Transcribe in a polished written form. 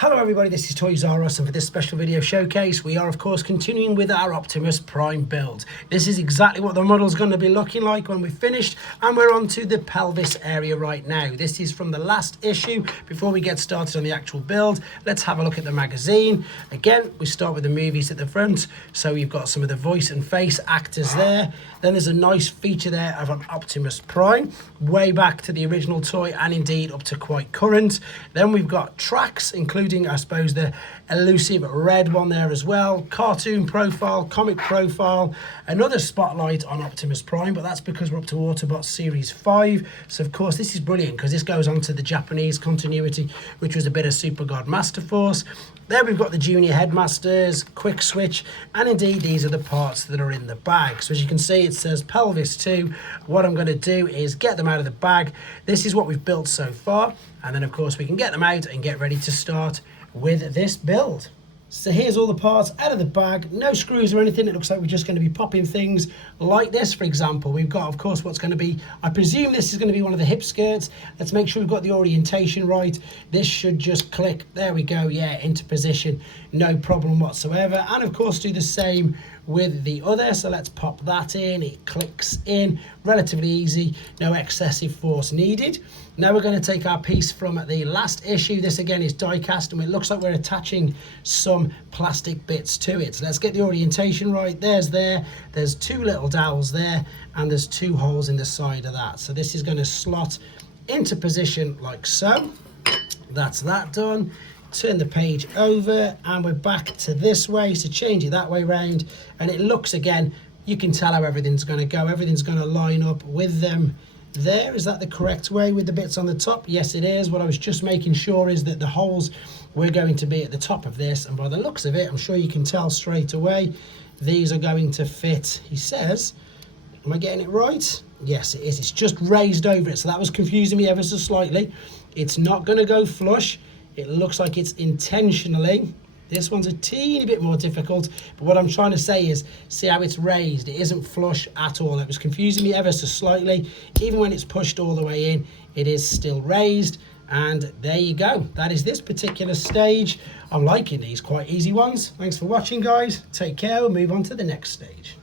Hello everybody, this is Toys R Us, and for this special video showcase we are of course continuing with our Optimus Prime build. This is exactly what the model is going to be looking like when we've finished, and we're on to the pelvis area right now. This is from the last issue. Before we get started on the actual build, let's have a look at the magazine. Again, we start with the movies at the front, so you've got some of the voice and face actors there. Then there's a nice feature there of an Optimus Prime, way back to the original toy and indeed up to quite current. Then we've got tracks, including I suppose the elusive red one there as well, cartoon profile, comic profile, another spotlight on Optimus Prime, but that's because we're up to Autobot Series 5. So of course this is brilliant because this goes on to the Japanese continuity, which was a bit of Super God Master Force. There we've got the Junior Headmasters, Quick Switch, and indeed these are the parts that are in the bag. So as you can see, it says Pelvis 2. What I'm going to do is get them out of the bag. This is what we've built so far, and then of course we can get them out and get ready to start with this build. So here's all the parts out of the bag, no screws or anything. It looks like we're just going to be popping things like this. For example, we've got of course what's going to be, I presume this is going to be one of the hip skirts. Let's make sure we've got the orientation right. This should just click, there we go, yeah, into position, no problem whatsoever. And of course do the same with the other. So let's pop that in, it clicks in, relatively easy, no excessive force needed. Now we're going to take our piece from the last issue. This again is die-cast, and it looks like we're attaching some plastic bits to it. So let's get the orientation right. There's two little dowels there, and there's two holes in the side of that. So this is going to slot into position like so. That's that done. Turn the page over and we're back to this way, so change it that way round, and it looks, again, you can tell how everything's going to go. Everything's going to line up with them there. Is that the correct way with the bits on the top? Yes, it is. What I was just making sure is that the holes were going to be at the top of this, and by the looks of it, I'm sure you can tell straight away, these are going to fit. He says, am I getting it right? Yes, it is. It's just raised over it, so that was confusing me ever so slightly. It's not going to go flush. It looks like it's intentionally. This one's a teeny bit more difficult, but what I'm trying to say is, see how it's raised? It isn't flush at all. It was confusing me ever so slightly. Even when it's pushed all the way in, it is still raised. And there you go. That is this particular stage. I'm liking these quite easy ones. Thanks for watching, guys. Take care. We'll move on to the next stage.